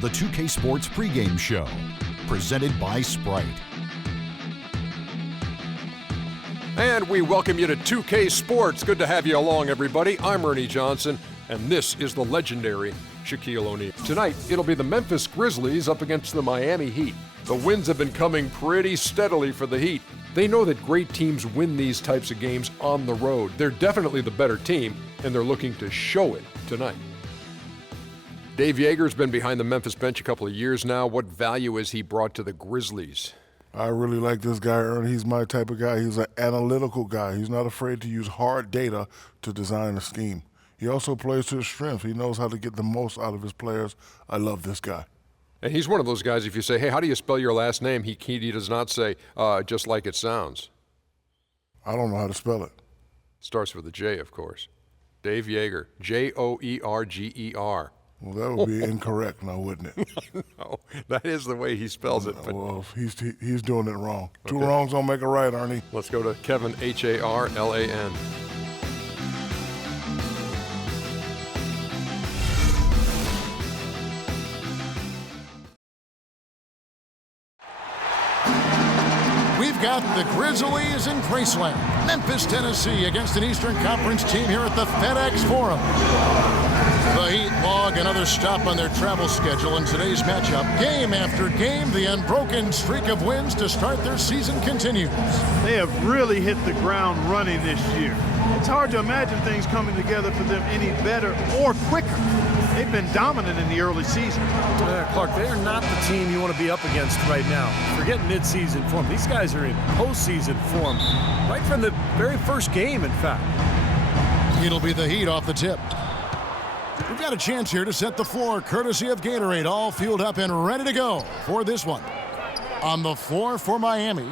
the 2K Sports pregame show, presented by Sprite. And we welcome you to 2K Sports. Good to have you along, everybody. I'm Ernie Johnson, and this is the legendary Shaquille O'Neal. Tonight, it'll be the Memphis Grizzlies up against the Miami Heat. The wins have been coming pretty steadily for the Heat. They know that great teams win these types of games on the road. They're definitely the better team, and they're looking to show it tonight. Dave Yeager's been behind the Memphis bench a couple of years now. What value has he brought to the Grizzlies? I really like this guy, Ernie. He's my type of guy. He's an analytical guy. He's not afraid to use hard data to design a scheme. He also plays to his strength. He knows how to get the most out of his players. I love this guy. And he's one of those guys, if you say, hey, how do you spell your last name? He does not say, just like it sounds. I don't know how to spell it. Starts with a J, of course. Dave Yeager, Joerger. Well, that would be incorrect now, wouldn't it? No, that is the way he spells it. But well, he's doing it wrong. Okay. Two wrongs don't make a right, Ernie. Let's go to Kevin, Harlan. We've got the Grizzlies in Graceland, Memphis, Tennessee, against an Eastern Conference team here at the FedEx Forum. The Heat log another stop on their travel schedule in today's matchup. Game after game, the unbroken streak of wins to start their season continues. They have really hit the ground running this year. It's hard to imagine things coming together for them any better or quicker. They've been dominant in the early season. Clark, they are not the team you want to be up against right now. Forget mid-season form. These guys are in postseason form right from the very first game, in fact. It'll be the Heat off the tip. We've got a chance here to set the floor, courtesy of Gatorade, all fueled up and ready to go for this one. On the floor for Miami,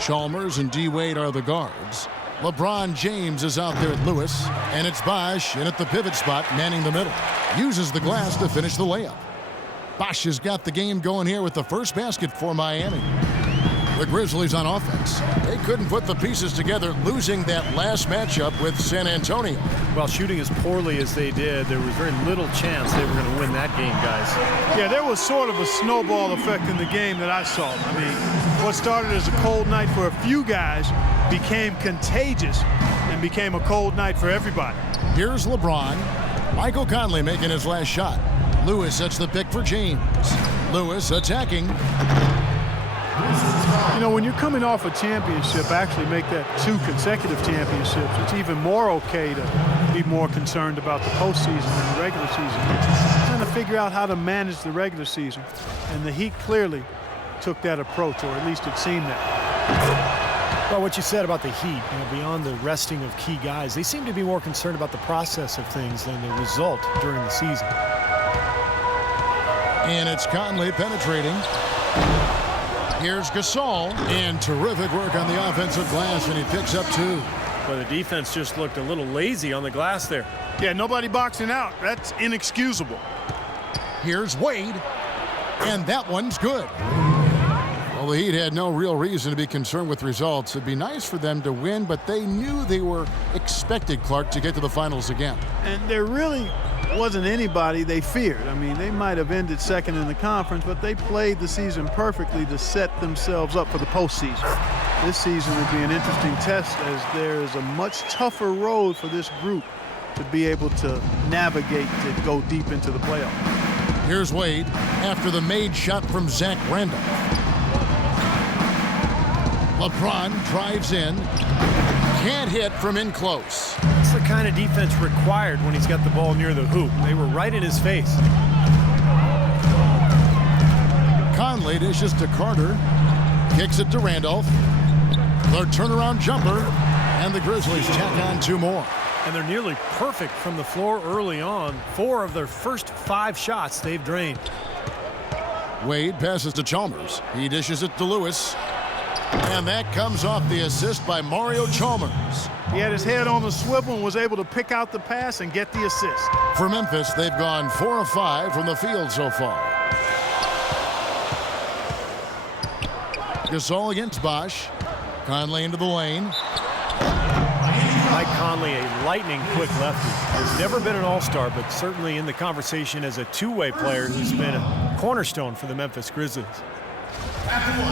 Chalmers and D. Wade are the guards. LeBron James is out there at Lewis, and it's Bosh in at the pivot spot, manning the middle. Uses the glass to finish the layup. Bosh has got the game going here with the first basket for Miami. The Grizzlies on offense. They couldn't put the pieces together, losing that last matchup with San Antonio. While shooting as poorly as they did, there was very little chance they were going to win that game, guys. Yeah, there was sort of a snowball effect in the game that I saw. I mean, what started as a cold night for a few guys became contagious and became a cold night for everybody. Here's LeBron. Michael Conley making his last shot. Lewis sets the pick for James. Lewis attacking. You know, when you're coming off a championship, actually make that 2 consecutive championships, it's even more okay to be more concerned about the postseason than the regular season. Trying to figure out how to manage the regular season. And the Heat clearly took that approach, or at least it seemed that. Well, what you said about the Heat, beyond the resting of key guys, they seem to be more concerned about the process of things than the result during the season. And it's Conley penetrating. Here's Gasol, and terrific work on the offensive glass, and he picks up 2. Well, the defense just looked a little lazy on the glass there. Yeah, nobody boxing out. That's inexcusable. Here's Wade, and that one's good. Well, the Heat had no real reason to be concerned with results. It'd be nice for them to win, but they knew they were expected, Clark, to get to the finals again. And there really wasn't anybody they feared. I mean, they might have ended second in the conference, but they played the season perfectly to set themselves up for the postseason. This season will be an interesting test, as there is a much tougher road for this group to be able to navigate to go deep into the playoffs. Here's Wade after the made shot from Zach Randolph. LeBron drives in. Can't hit from in close. That's the kind of defense required when he's got the ball near the hoop. They were right in his face. Conley dishes to Carter. Kicks it to Randolph. Their turnaround jumper. And the Grizzlies tack on 2 more. And they're nearly perfect from the floor early on. 4 of their first 5 shots they've drained. Wade passes to Chalmers. He dishes it to Lewis. And that comes off the assist by Mario Chalmers. He had his head on the swivel and was able to pick out the pass and get the assist. For Memphis, they've gone 4 of 5 from the field so far. Gasol against Bosh. Conley into the lane. Mike Conley, a lightning-quick lefty. Has never been an all-star, but certainly in the conversation as a two-way player who's been cornerstone for the Memphis Grizzlies.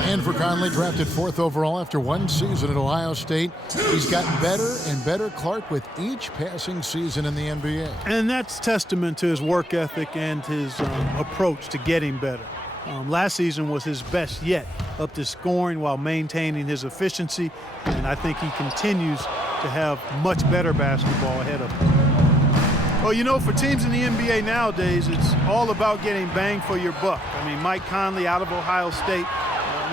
And for Conley, drafted 4th overall after 1 season at Ohio State. He's gotten better and better, Clark, with each passing season in the NBA. And that's testament to his work ethic and his approach to getting better. Last season was his best yet, up to scoring while maintaining his efficiency, and I think he continues to have much better basketball ahead of him. Well, you know, for teams in the NBA nowadays, it's all about getting bang for your buck. I mean, Mike Conley out of Ohio State,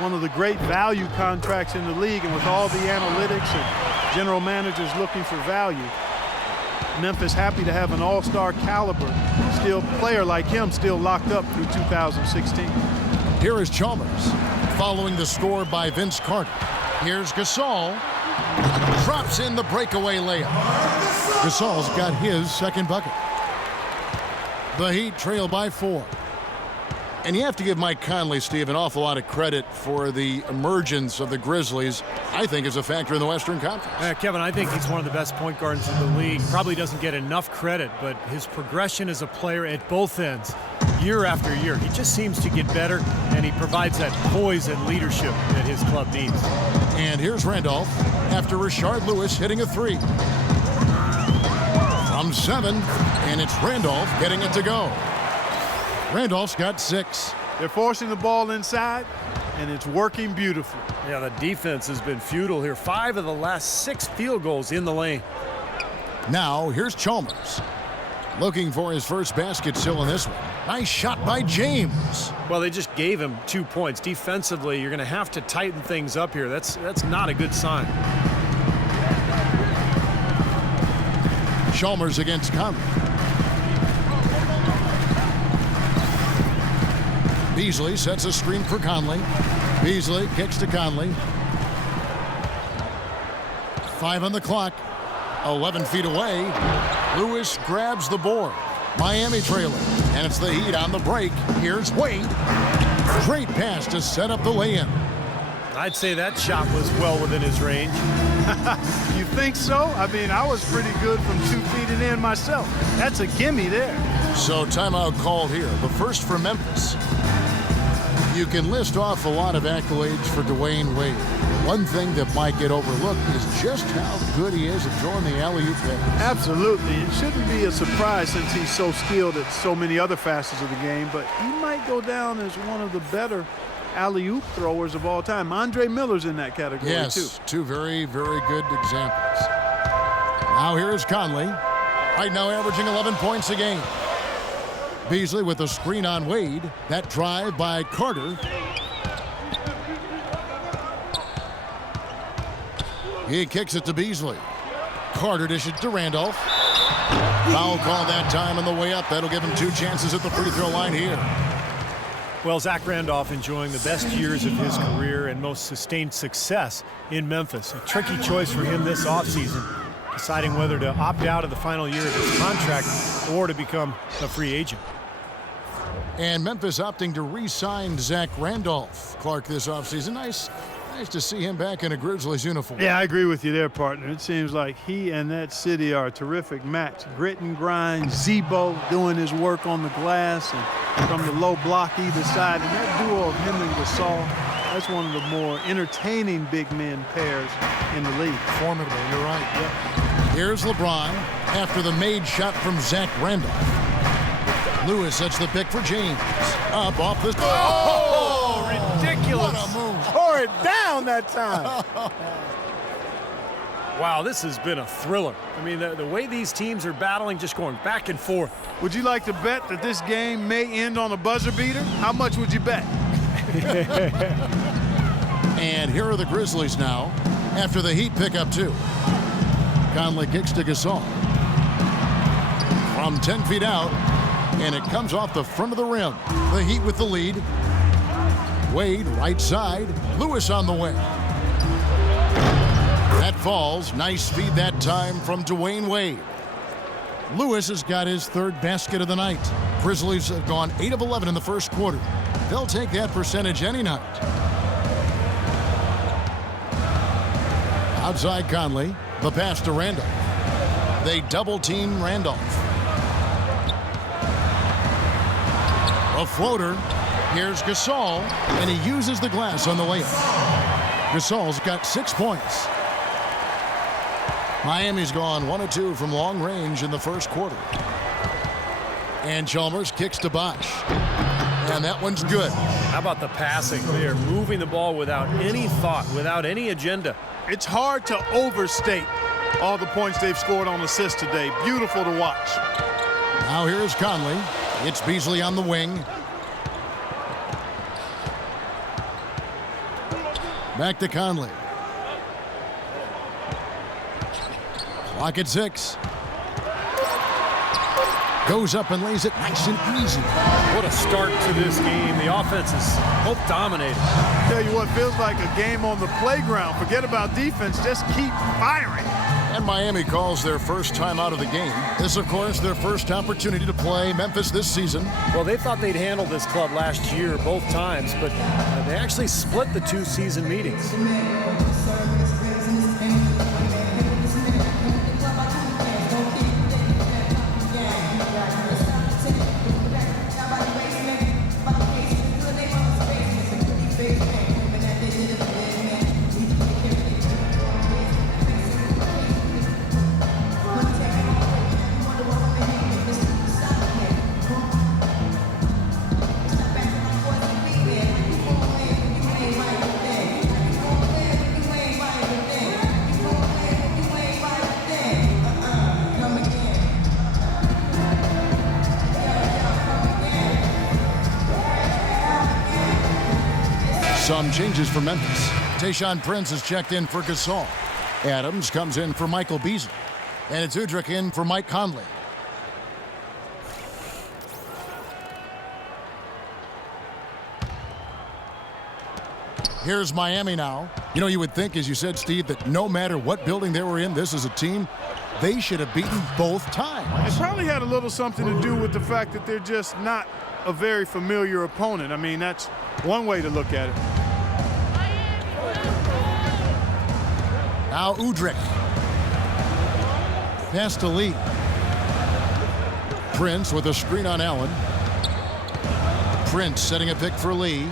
one of the great value contracts in the league, and with all the analytics and general managers looking for value, Memphis happy to have an all-star caliber player like him still locked up through 2016. Here is Chalmers following the score by Vince Carter. Here's Gasol. Drops in the breakaway layup. Gasol's got his second bucket. The Heat trail by 4. And you have to give Mike Conley, Steve, an awful lot of credit for the emergence of the Grizzlies, I think, as a factor in the Western Conference. Kevin, I think he's one of the best point guards in the league. Probably doesn't get enough credit, but his progression as a player at both ends, year after year, he just seems to get better, and he provides that poise and leadership that his club needs. And here's Randolph after Rashard Lewis hitting a 3. From 7, and it's Randolph getting it to go. Randolph's got 6. They're forcing the ball inside, and it's working beautifully. Yeah, the defense has been futile here. 5 of the last 6 field goals in the lane. Now, here's Chalmers. Looking for his first basket still in this one. Nice shot by James. Well, they just gave him 2 points. Defensively, you're going to have to tighten things up here. That's not a good sign. Chalmers against Conley. Beasley sets a screen for Conley. Beasley kicks to Conley. 5 on the clock. 11 feet away. Lewis grabs the board. Miami trailing. And it's the Heat on the break. Here's Wade. Great pass to set up the lay-in. I'd say that shot was well within his range. You think so? I mean, I was pretty good from 2 feet and in myself. That's a gimme there. So timeout called here. But first for Memphis. You can list off a lot of accolades for Dwayne Wade. One thing that might get overlooked is just how good he is at throwing the alley-oop pass. Absolutely. It shouldn't be a surprise since he's so skilled at so many other facets of the game, but he might go down as one of the better alley-oop throwers of all time. Andre Miller's in that category, too. Yes, 2 very, very good examples. Now here's Conley. Right now averaging 11 points a game. Beasley with a screen on Wade. That drive by Carter. He kicks it to Beasley. Carter dishes to Randolph. Foul call that time on the way up. That'll give him 2 chances at the free throw line here. Well, Zach Randolph enjoying the best years of his career and most sustained success in Memphis. A tricky choice for him this offseason, deciding whether to opt out of the final year of his contract or to become a free agent. And Memphis opting to re-sign Zach Randolph, Clark, this offseason. Nice to see him back in a Grizzlies uniform. Yeah, I agree with you there, partner. It seems like he and that city are a terrific match. Grit and grind, Zebo doing his work on the glass and from the low block either side. And that duo of him and Gasol, that's one of the more entertaining big men pairs in the league. Formidable, you're right. Yep. Here's LeBron after the made shot from Zach Randolph. Lewis sets the pick for James. Up off the... Oh, ridiculous. What a move. Tore it down that time. Wow, this has been a thriller. I mean, the way these teams are battling, just going back and forth. Would you like to bet that this game may end on a buzzer beater? How much would you bet? And here are the Grizzlies now after the Heat pick up 2. Conley kicks to Gasol. From 10 feet out, and it comes off the front of the rim. The Heat with the lead. Wade right side. Lewis on the way. That falls. Nice feed that time from Dwayne Wade. Lewis has got his 3rd basket of the night. Grizzlies have gone 8 of 11 in the first quarter. They'll take that percentage any night. Outside Conley. The pass to Randolph. They double-team Randolph. A floater. Here's Gasol, and he uses the glass on the layup. Gasol's got 6 points. Miami's gone 1 of 2 from long range in the first quarter. And Chalmers kicks to Bosch. And that one's good. How about the passing? They are moving the ball without any thought, without any agenda. It's hard to overstate all the points they've scored on assists today. Beautiful to watch. Now here's Conley. It's Beasley on the wing. Back to Conley. Clock at 6. Goes up and lays it nice and easy. What a start to this game. The offense is both dominating. Tell you what, feels like a game on the playground. Forget about defense, just keep firing. And Miami calls their first time out of the game. This, of course, their first opportunity to play Memphis this season. Well, they thought they'd handle this club last year both times, but they actually split the 2 season meetings. Some changes for Memphis. Tayshaun Prince is checked in for Gasol. Adams comes in for Michael Beasley. And it's Udrich in for Mike Conley. Here's Miami now. You know, you would think, as you said, Steve, that no matter what building they were in, this is a team they should have beaten both times. It probably had a little something to do with the fact that they're just not a very familiar opponent. I mean, that's one way to look at it. Now Udrich. Pass to Lee. Prince with a screen on Allen. Prince setting a pick for Lee.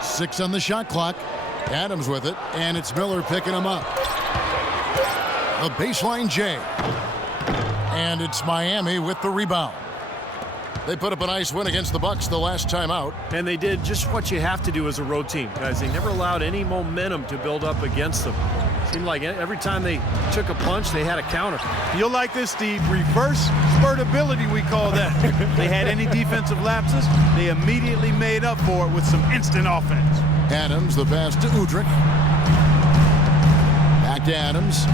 6 on the shot clock. Adams with it, and it's Miller picking him up. A baseline J. And it's Miami with the rebound. They put up a nice win against the Bucks the last time out. And they did just what you have to do as a road team, guys. They never allowed any momentum to build up against them. Seemed like every time they took a punch, they had a counter. You'll like this, Steve. Reverse spurtability, we call that. They had any defensive lapses, they immediately made up for it with some instant offense. Adams, the pass to Udrich. Back to Adams.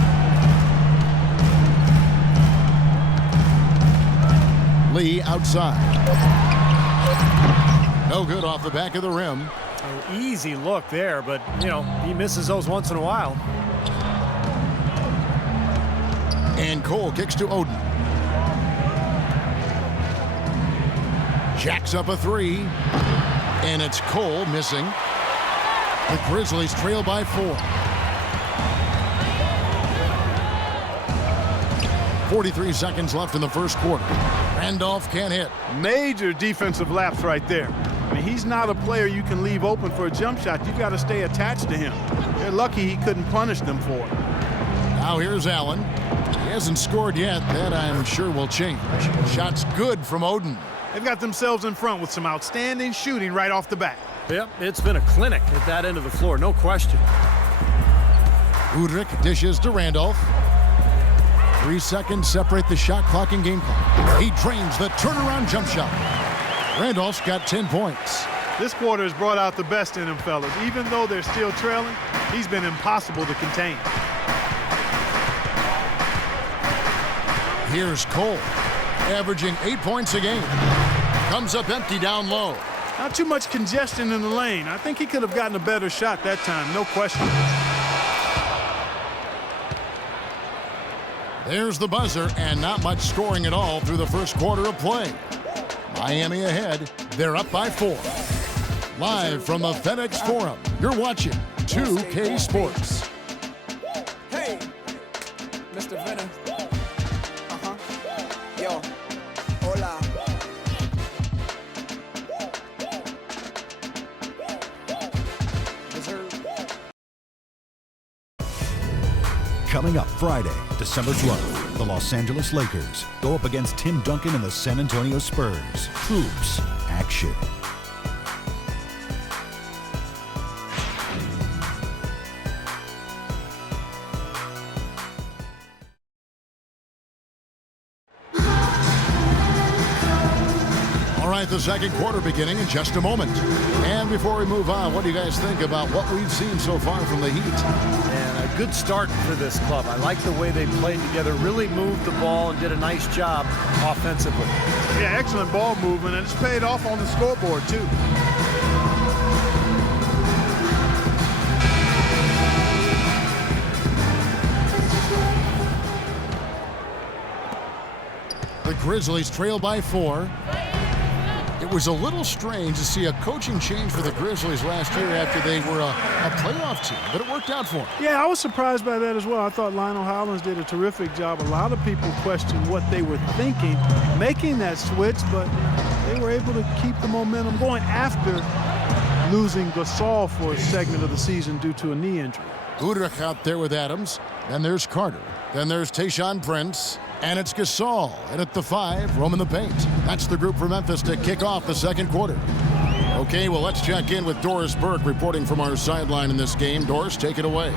Lee outside. No good off the back of the rim. An easy look there, but, you know, he misses those once in a while. And Cole kicks to Oden. Jacks up a 3. And it's Cole missing. The Grizzlies trail by 4. 43 seconds left in the first quarter. Randolph can't hit. Major defensive lapse right there. I mean, he's not a player you can leave open for a jump shot. You've got to stay attached to him. They're lucky he couldn't punish them for it. Now here's Allen. He hasn't scored yet. That I'm sure will change. Shot's good from Oden. They've got themselves in front with some outstanding shooting right off the bat. Yep, it's been a clinic at that end of the floor, no question. Udrich dishes to Randolph. 3 seconds separate the shot clock and game clock. He drains the turnaround jump shot. Randolph's got 10 points. This quarter has brought out the best in him, fellas. Even though they're still trailing, he's been impossible to contain. Here's Cole, averaging 8 points a game. Comes up empty down low. Not too much congestion in the lane. I think he could have gotten a better shot that time, no question. There's the buzzer, and not much scoring at all through the first quarter of play. Miami ahead. They're up by 4. Live from the FedEx Forum, you're watching 2K Sports. Hey, Mr. Venom. Yo, hola. Coming up Friday, December 12th, the Los Angeles Lakers go up against Tim Duncan and the San Antonio Spurs. Hoops action. All right, the second quarter beginning in just a moment. And before we move on, what do you guys think about what we've seen so far from the Heat? And a good start for this club. I like the way they played together, really moved the ball and did a nice job offensively. Yeah, excellent ball movement, and it's paid off on the scoreboard, too. The Grizzlies trail by 4. It was a little strange to see a coaching change for the Grizzlies last year after they were a playoff team, but it worked out for them. Yeah, I was surprised by that as well. I thought Lionel Hollins did a terrific job. A lot of people questioned what they were thinking, making that switch, but they were able to keep the momentum going after losing Gasol for a segment of the season due to a knee injury. Udrich out there with Adams. Then there's Carter. Then there's Tayshaun Prince. And it's Gasol. And at the 5, roaming the paint. That's the group for Memphis to kick off the second quarter. Okay, well, let's check in with Doris Burke reporting from our sideline in this game. Doris, take it away.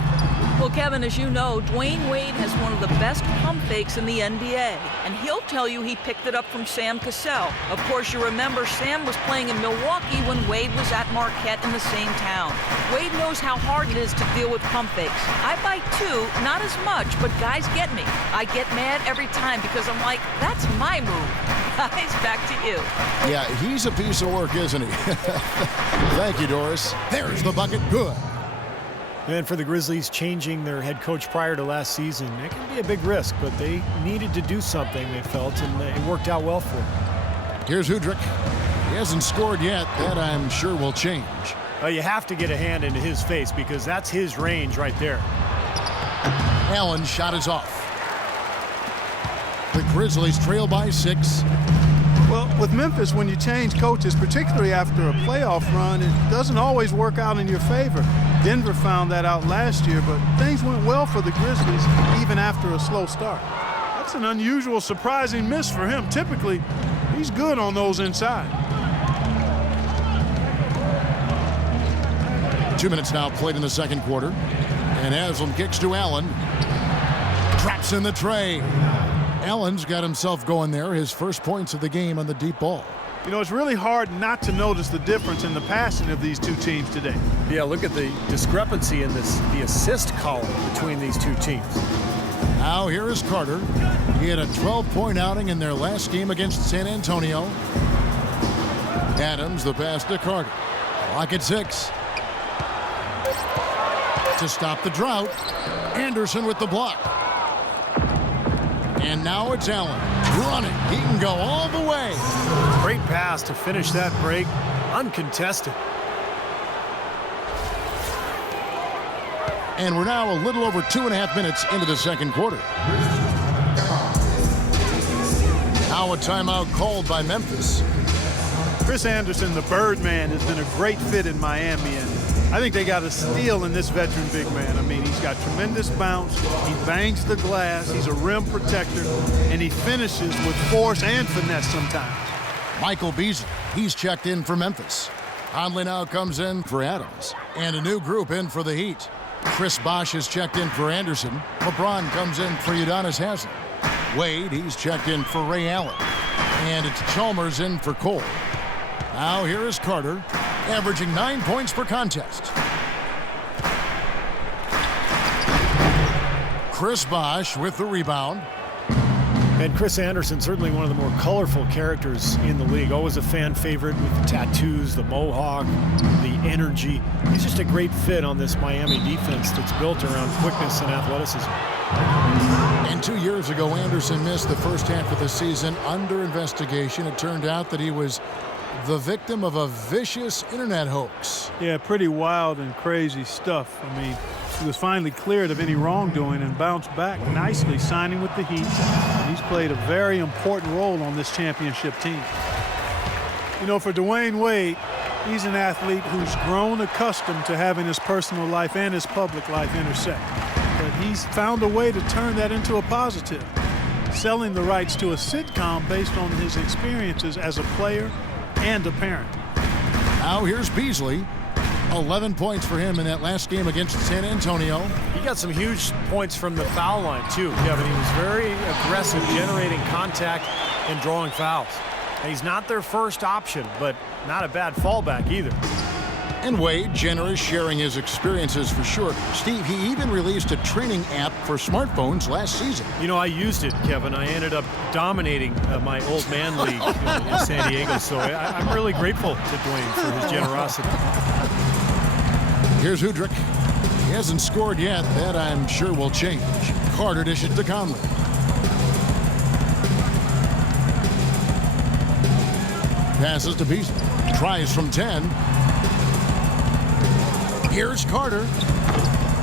Well, Kevin, as you know, Dwayne Wade has one of the best pump fakes in the NBA, and he'll tell you he picked it up from Sam Cassell. Of course, you remember Sam was playing in Milwaukee when Wade was at Marquette in the same town. Wade knows how hard it is to deal with pump fakes. I bite too, not as much, but guys get me. I get mad every time because I'm like, that's my move. Guys, back to you. Yeah, he's a piece of work, isn't he? Thank you, Doris. There's the bucket. Good. And for the Grizzlies, changing their head coach prior to last season, it can be a big risk, but they needed to do something, they felt, and it worked out well for them. Here's Udrich. He hasn't scored yet. That, I'm sure, will change. You have to get a hand into his face because that's his range right there. Allen's shot is off. The Grizzlies trail by 6. Well, with Memphis, when you change coaches, particularly after a playoff run, it doesn't always work out in your favor. Denver found that out last year, but things went well for the Grizzlies even after a slow start. That's an unusual, surprising miss for him. Typically, he's good on those inside. 2 minutes now played in the second quarter. And Haslam kicks to Allen. Traps in the tray. Allen's got himself going there, his first points of the game on the deep ball. You know, it's really hard not to notice the difference in the passing of these two teams today. Yeah, look at the discrepancy in the assist column between these two teams. Now here is Carter. He had a 12-point outing in their last game against San Antonio. Adams, the pass to Carter. Clock at 6. To stop the drought, Anderson with the block. And now it's Allen running. He can go all the way. Great pass to finish that break, uncontested. And we're now a little over 2.5 minutes into the second quarter. Now a timeout called by Memphis. Chris Anderson, the Birdman, has been a great fit in Miami, and I think they got a steal in this veteran big man. I mean, he's got tremendous bounce. He bangs the glass. He's a rim protector, and he finishes with force and finesse sometimes. Michael Beasley, he's checked in for Memphis. Conley now comes in for Adams. And a new group in for the Heat. Chris Bosh is checked in for Anderson. LeBron comes in for Udonis Haslem. Wade, he's checked in for Ray Allen. And it's Chalmers in for Cole. Now here is Carter, averaging 9 points per contest. Chris Bosh with the rebound. And Chris Anderson, certainly one of the more colorful characters in the league. Always a fan favorite with the tattoos, the mohawk, the energy. He's just a great fit on this Miami defense that's built around quickness and athleticism. And 2 years ago, Anderson missed the first half of the season under investigation. It turned out that he was the victim of a vicious internet hoax. Yeah, pretty wild and crazy stuff. I mean, he was finally cleared of any wrongdoing and bounced back nicely, signing with the Heat. And he's played a very important role on this championship team. You know, for Dwayne Wade, he's an athlete who's grown accustomed to having his personal life and his public life intersect. But he's found a way to turn that into a positive, selling the rights to a sitcom based on his experiences as a player and a parent. Now here's Beasley. 11 points for him in that last game against San Antonio. He got some huge points from the foul line, too, Kevin. He was very aggressive, generating contact and drawing fouls. And he's not their first option, but not a bad fallback either. And Wade, generous, sharing his experiences for sure. Steve, he even released a training app for smartphones last season. You know, I used it, Kevin. I ended up dominating my old man league in San Diego, so I'm really grateful to Dwayne for his generosity. Here's Udrich. He hasn't scored yet. That, I'm sure, will change. Carter dishes to Conley. Passes to Beasley. Tries from 10. Here's Carter.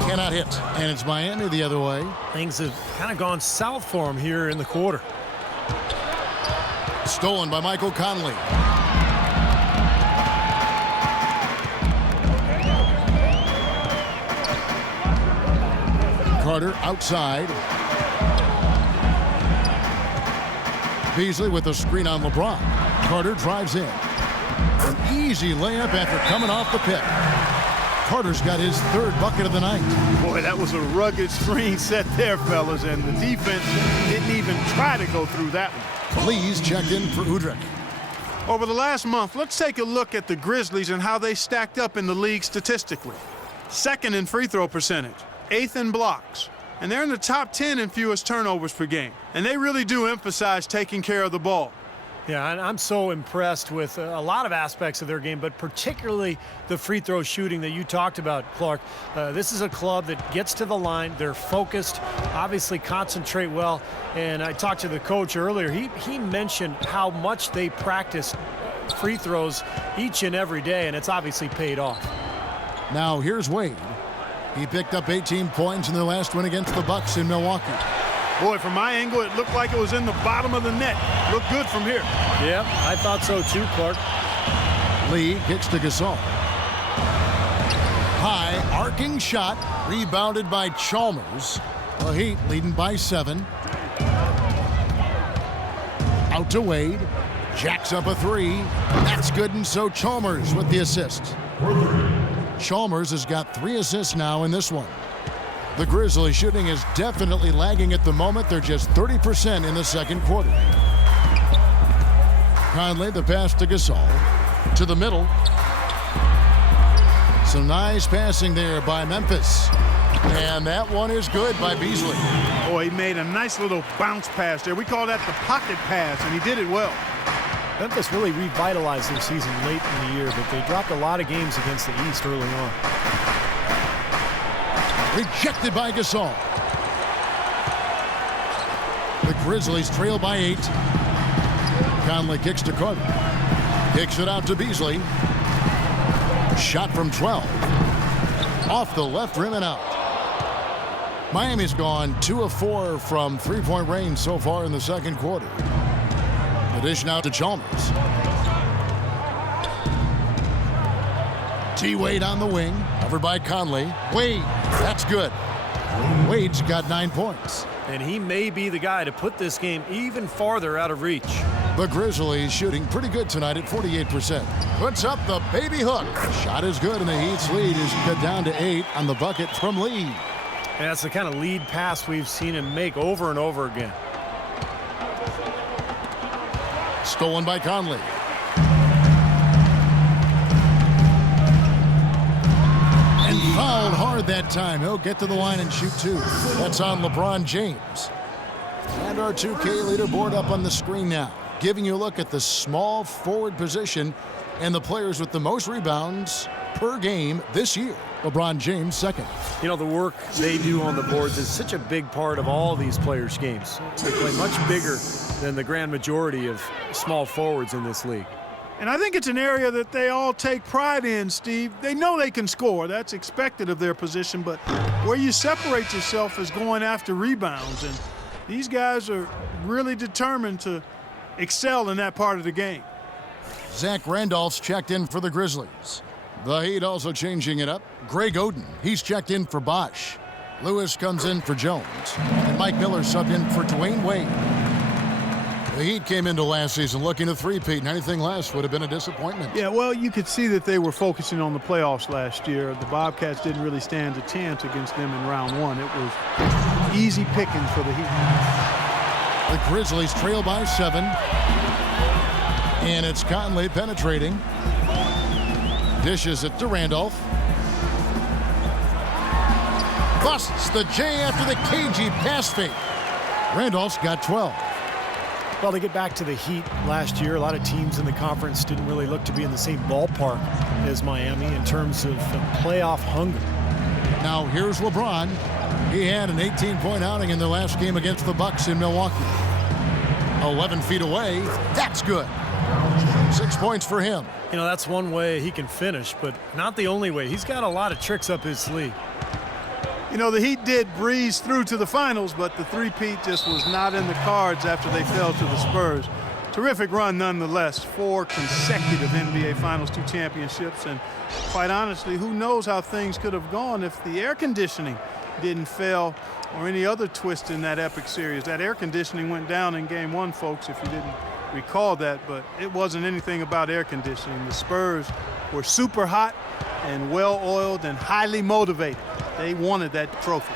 Cannot hit. And it's Miami the other way. Things have kind of gone south for him here in the quarter. Stolen by Michael Conley. Carter outside. Beasley with a screen on LeBron. Carter drives in. An easy layup after coming off the pick. Carter's got his third bucket of the night. Boy, that was a rugged screen set there, fellas, and the defense didn't even try to go through that one. Lee's checked in for Udrich. Over the last month, let's take a look at the Grizzlies and how they stacked up in the league statistically. Second in free throw percentage, 8th in blocks, and they're in the top 10 in fewest turnovers per game. And they really do emphasize taking care of the ball. Yeah, and I'm so impressed with a lot of aspects of their game, but particularly the free throw shooting that you talked about, Clark. This is a club that gets to the line. They're focused, obviously concentrate well. And I talked to the coach earlier. He mentioned how much they practice free throws each and every day, and it's obviously paid off. Now here's Wade. He picked up 18 points in their last win against the Bucks in Milwaukee. Boy, from my angle, it looked like it was in the bottom of the net. Looked good from here. Yeah, I thought so too, Clark. Lee kicks to Gasol. High, arcing shot, rebounded by Chalmers. The Heat leading by 7. Out to Wade. Jacks up a 3. That's good, and so Chalmers with the assist. Chalmers has got 3 assists now in this one. The Grizzlies shooting is definitely lagging at the moment. They're just 30% in the second quarter. Conley, the pass to Gasol. To the middle. Some nice passing there by Memphis. And that one is good by Beasley. Oh, he made a nice little bounce pass there. We call that the pocket pass, and he did it well. Memphis really revitalized their season late in the year, but they dropped a lot of games against the East early on. Rejected by Gasol. The Grizzlies trail by 8. Conley kicks to Carter. Kicks it out to Beasley. Shot from 12. Off the left rim and out. Miami's gone 2 of 4 from three-point range so far in the second quarter. The dish now to Chalmers. T. Wade on the wing. Covered by Conley. Wade. That's good. Wade's got 9 points. And he may be the guy to put this game even farther out of reach. The Grizzlies shooting pretty good tonight at 48%. Puts up the baby hook. Shot is good, and the Heat's lead is cut down to 8 on the bucket from Lee. And that's the kind of lead pass we've seen him make over and over again. Stolen by Conley. And fouled hard that time. He'll get to the line and shoot 2. That's on LeBron James. And our 2K leaderboard up on the screen now, giving you a look at the small forward position and the players with the most rebounds per game this year. LeBron James second. You know, the work they do on the boards is such a big part of all these players' games. They play much bigger than the grand majority of small forwards in this league. And I think it's an area that they all take pride in, Steve. They know they can score. That's expected of their position. But where you separate yourself is going after rebounds. And these guys are really determined to excel in that part of the game. Zach Randolph's checked in for the Grizzlies. The Heat also changing it up. Greg Oden, he's checked in for Bosch. Lewis comes in for Jones. And Mike Miller subbed in for Dwayne Wade. The Heat came into last season looking to three-peat, and anything less would have been a disappointment. Yeah, well, you could see that they were focusing on the playoffs last year. The Bobcats didn't really stand a chance against them in round one. It was easy pickings for the Heat. The Grizzlies trail by 7. And it's Conley penetrating. Dishes it to Randolph. Busts the J after the cagey pass fake. Randolph's got 12. Well, to get back to the Heat last year, a lot of teams in the conference didn't really look to be in the same ballpark as Miami in terms of playoff hunger. Now here's LeBron. He had an 18-point outing in their last game against the Bucks in Milwaukee. 11 feet away. That's good. 6 points for him. You know, that's one way he can finish, but not the only way. He's got a lot of tricks up his sleeve. You know, the Heat did breeze through to the finals, but the three-peat just was not in the cards after they fell to the Spurs. Terrific run nonetheless. 4 consecutive NBA Finals, 2 championships, and quite honestly, who knows how things could have gone if the air conditioning didn't fail or any other twist in that epic series. That air conditioning went down in Game 1, folks, if you didn't recall that, but it wasn't anything about air conditioning. The Spurs were super hot and well-oiled and highly motivated. They wanted that trophy.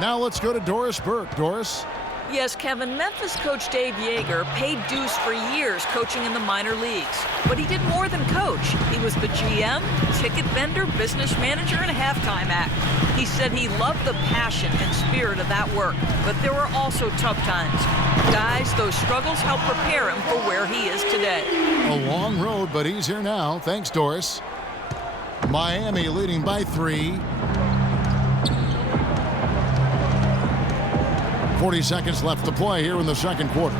Now let's go to Doris Burke. Doris? Yes, Kevin, Memphis coach Dave Yeager paid dues for years coaching in the minor leagues. But he did more than coach. He was the GM, ticket vendor, business manager, and halftime act. He said he loved the passion and spirit of that work, but there were also tough times. Guys, those struggles helped prepare him for where he is today. A long road, but he's here now. Thanks, Doris. Miami leading by 3. 40 seconds left to play here in the second quarter.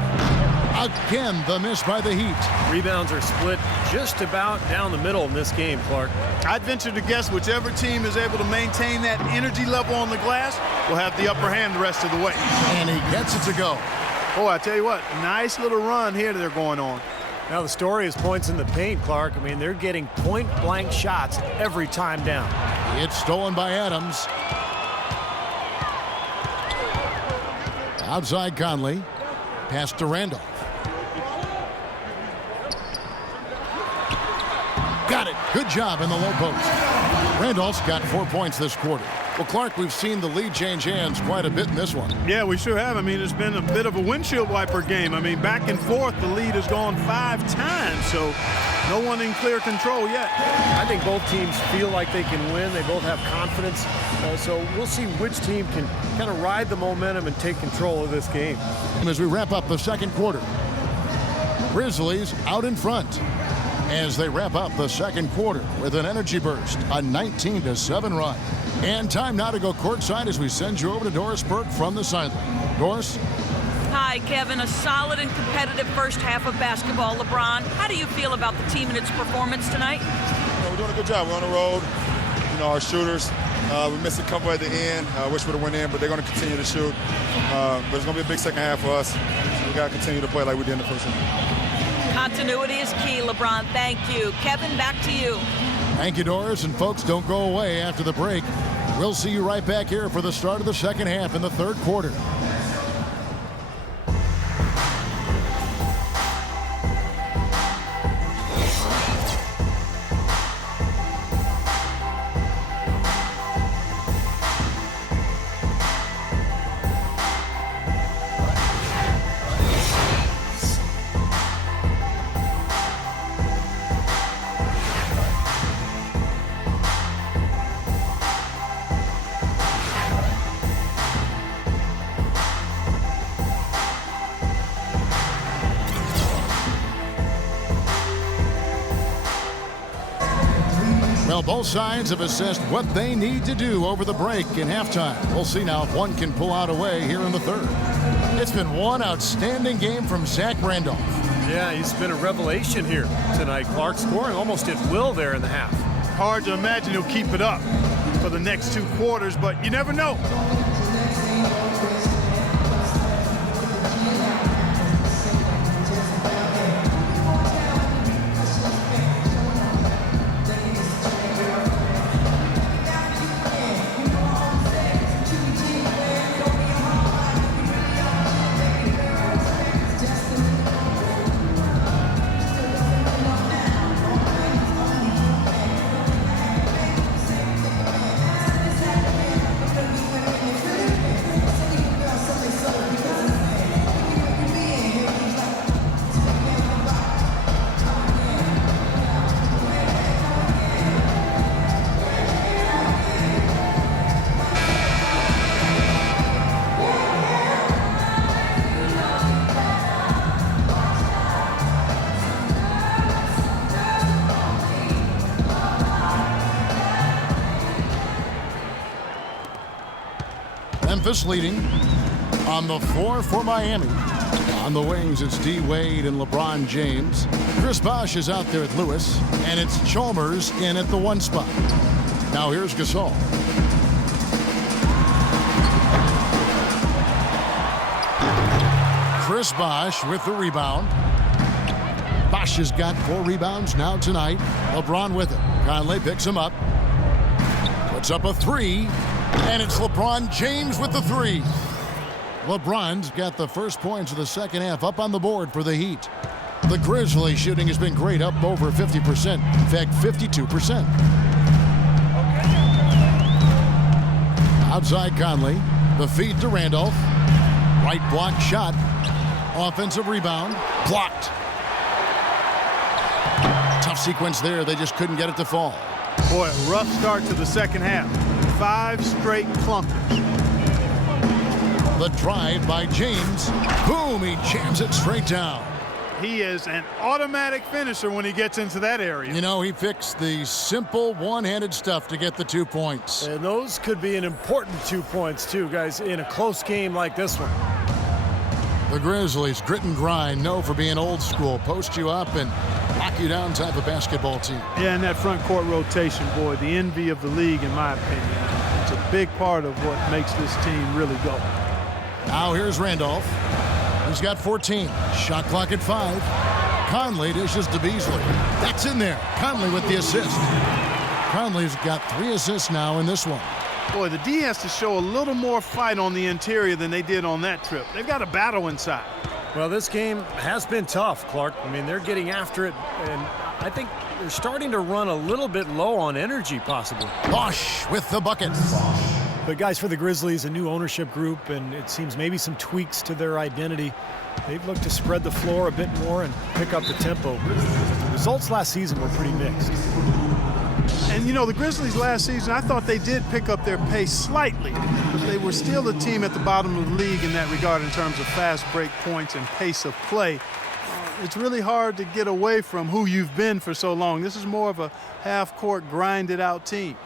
Again, the miss by the Heat. Rebounds are split just about down the middle in this game, Clark. I'd venture to guess whichever team is able to maintain that energy level on the glass will have the upper hand the rest of the way. And he gets it to go. Oh, I tell you what, nice little run here they're going on. Now the story is points in the paint, Clark. I mean, they're getting point-blank shots every time down. It's stolen by Adams. Outside Conley. Pass to Randolph. Got it. Good job in the low post. Randolph's got 4 points this quarter. Well, Clark, we've seen the lead change hands quite a bit in this one. Yeah, we sure have. I mean, it's been a bit of a windshield wiper game. I mean, back and forth, the lead has gone 5 times, so no one in clear control yet. I think both teams feel like they can win. They both have confidence. So we'll see which team can kind of ride the momentum and take control of this game. And as we wrap up the second quarter, Grizzlies out in front as they wrap up the second quarter with an energy burst, a 19-7 run. And time now to go courtside as we send you over to Doris Burke from the sideline. Doris? Hi, Kevin. A solid and competitive first half of basketball. LeBron, how do you feel about the team and its performance tonight? We're doing a good job. We're on the road. You know, our shooters, we missed a couple at the end. I wish we would have went in, but they're going to continue to shoot. But it's going to be a big second half for us. So we got to continue to play like we did in the first half. Continuity is key, LeBron. Thank you. Kevin, back to you. Thank you, Doris. And folks, don't go away after the break. We'll see you right back here for the start of the second half in the third quarter. Well, both sides have assessed what they need to do over the break in halftime. We'll see now if one can pull out a way here in the third. It's been one outstanding game from Zach Randolph. Yeah, he's been a revelation here tonight, Clark, scoring almost at will there in the half. Hard to imagine he'll keep it up for the next 2 quarters, but you never know. Memphis leading. On the floor for Miami. On the wings, it's D. Wade and LeBron James. Chris Bosh is out there at Lewis, and it's Chalmers in at the 1 spot. Now here's Gasol. Chris Bosh with the rebound. Bosh has got 4 rebounds now tonight. LeBron with it. Conley picks him up. Puts up a 3, and it's LeBron James with the 3. LeBron's got the first points of the second half up on the board for the Heat. The Grizzlies shooting has been great, up over 50%. In fact, 52%. Outside Conley. The feed to Randolph. Right block shot. Offensive rebound. Blocked. Tough sequence there. They just couldn't get it to fall. Boy, a rough start to the second half. 5 straight clunkers. The drive by James. Boom, he jams it straight down. He is an automatic finisher when he gets into that area. You know, he fixed the simple one-handed stuff to get the 2 points. And those could be an important 2 points, too, guys, in a close game like this one. The Grizzlies, grit and grind, known for being old school, post you up and lock you down type of basketball team. Yeah, and that front court rotation, boy, the envy of the league, in my opinion. It's a big part of what makes this team really go. Now here's Randolph. He's got 14. Shot clock at 5. Conley dishes to Beasley. That's in there. Conley with the assist. Conley's got 3 assists now in this one. Boy, the D has to show a little more fight on the interior than they did on that trip. They've got a battle inside. Well, this game has been tough, Clark. I mean, they're getting after it, and I think they're starting to run a little bit low on energy, possibly. Bosh with the buckets. But guys, for the Grizzlies, a new ownership group, and it seems maybe some tweaks to their identity. They've looked to spread the floor a bit more and pick up the tempo. The results last season were pretty mixed. And, you know, the Grizzlies last season, I thought they did pick up their pace slightly, but they were still a team at the bottom of the league in that regard in terms of fast break points and pace of play. It's really hard to get away from who you've been for so long. This is more of a half-court, grinded-out team.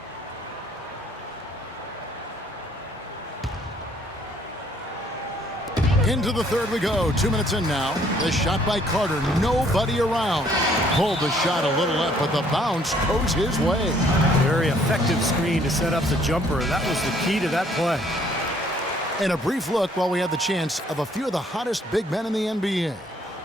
Into the third we go. 2 minutes in now. The shot by Carter. Nobody around. Pulled the shot a little left, but the bounce goes his way. Very effective screen to set up the jumper. That was the key to that play. And a brief look while we had the chance of a few of the hottest big men in the NBA.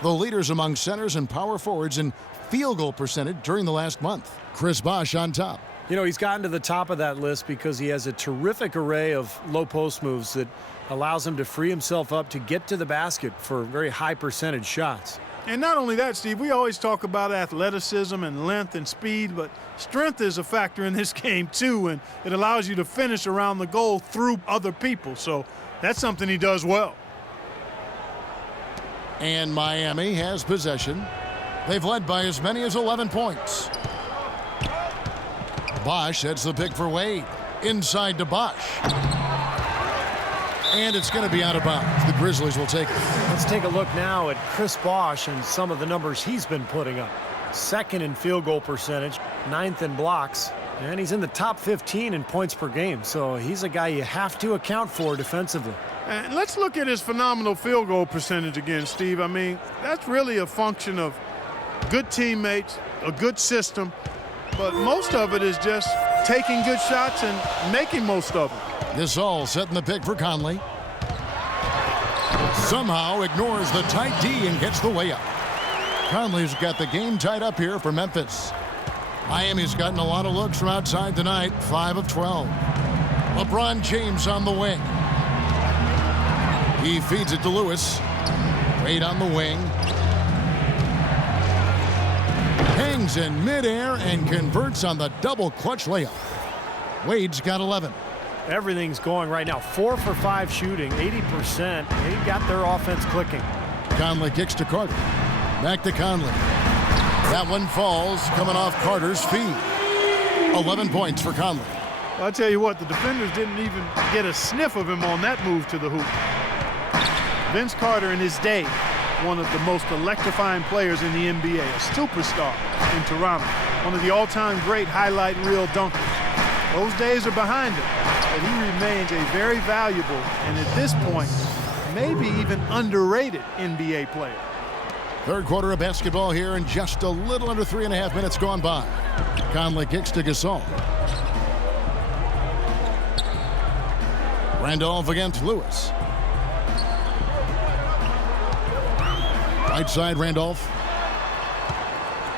The leaders among centers and power forwards in field goal percentage during the last month. Chris Bosh on top. You know, he's gotten to the top of that list because he has a terrific array of low post moves that allows him to free himself up to get to the basket for very high percentage shots. And not only that, Steve, we always talk about athleticism and length and speed, but strength is a factor in this game too, and it allows you to finish around the goal through other people. So that's something he does well. And Miami has possession. They've led by as many as 11 points. Bosh sets the pick for Wade. Inside to Bosh. And it's going to be out of bounds. The Grizzlies will take it. Let's take a look now at Chris Bosh and some of the numbers he's been putting up. Second in field goal percentage, 9th in blocks, and he's in the top 15 in points per game. So he's a guy you have to account for defensively. And let's look at his phenomenal field goal percentage again, Steve. I mean, that's really a function of good teammates, a good system, but most of it is just taking good shots and making most of them. Gasol setting the pick for Conley. Somehow ignores the tight D and gets the layup. Conley's got the game tied up here for Memphis. Miami's gotten a lot of looks from outside tonight, 5 of 12. LeBron James on the wing. He feeds it to Lewis. Wade on the wing. Hangs in midair and converts on the double clutch layup. Wade's got 11. Everything's going right now. 4 for 5 shooting, 80%. They got their offense clicking. Conley kicks to Carter. Back to Conley. That one falls, coming off Carter's feet. 11 points for Conley. Well, I tell you what, the defenders didn't even get a sniff of him on that move to the hoop. Vince Carter in his day, one of the most electrifying players in the NBA, a superstar in Toronto, one of the all-time great highlight reel dunkers. Those days are behind him. that he remains a very valuable and at this point, maybe even underrated NBA player. Third quarter of basketball here and just a little under 3.5 minutes gone by. Conley kicks to Gasol. Randolph against Lewis. Right side, Randolph.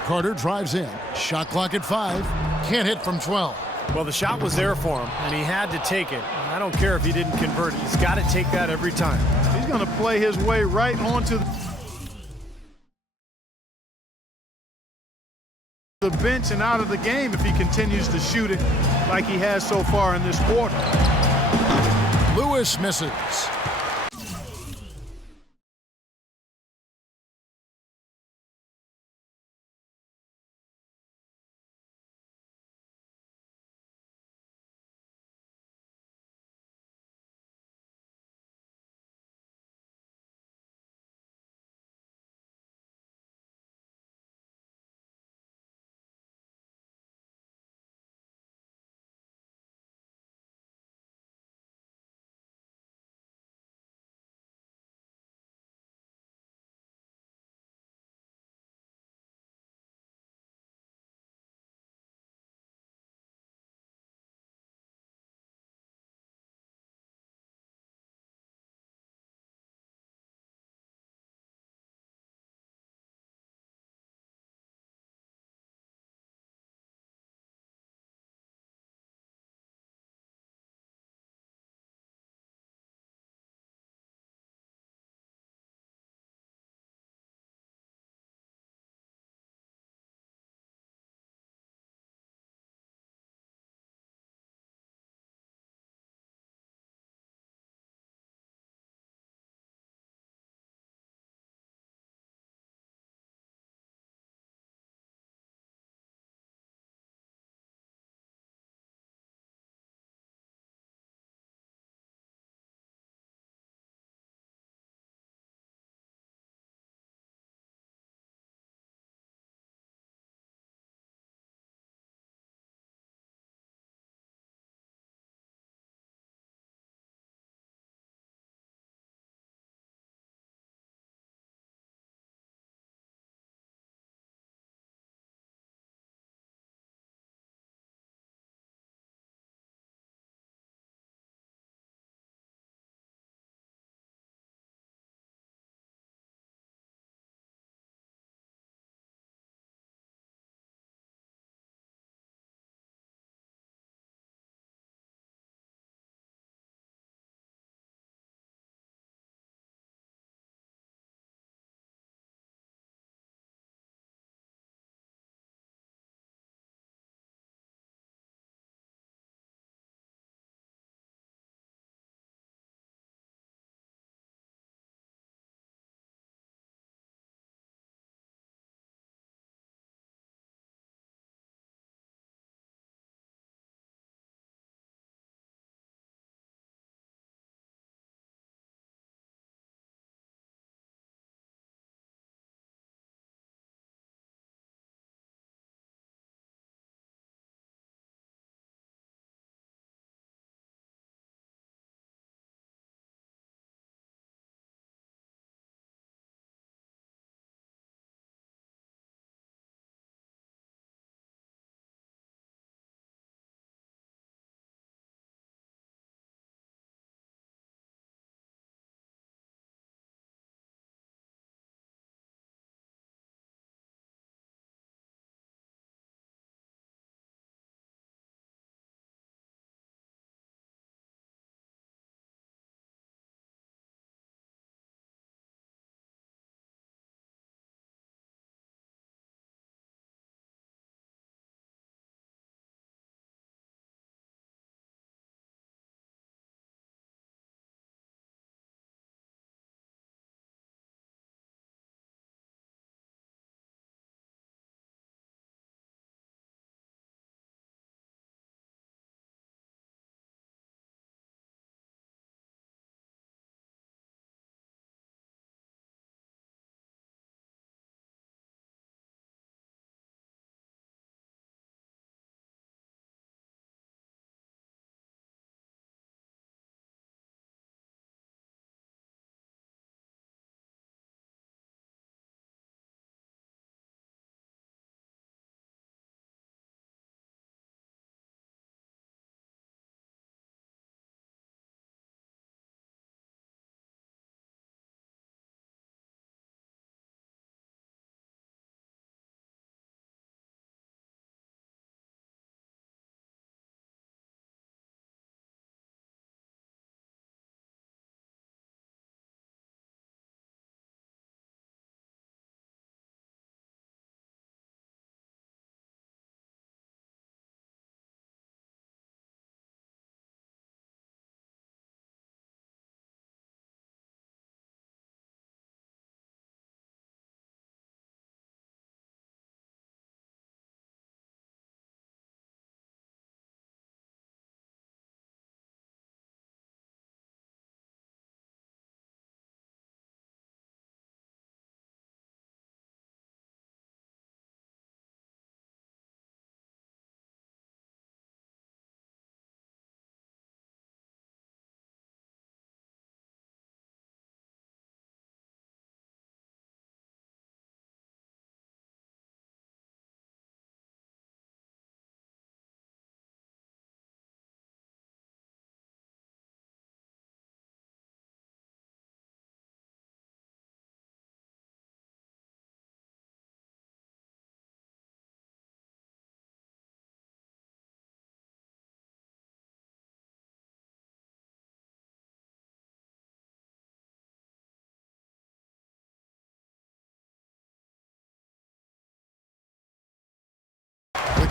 Carter drives in. Shot clock at 5. Can't hit from 12. Well, the shot was there for him, and he had to take it. I don't care if he didn't convert it. He's got to take that every time. He's going to play his way right onto the bench and out of the game if he continues to shoot it like he has so far in this quarter. Lewis misses.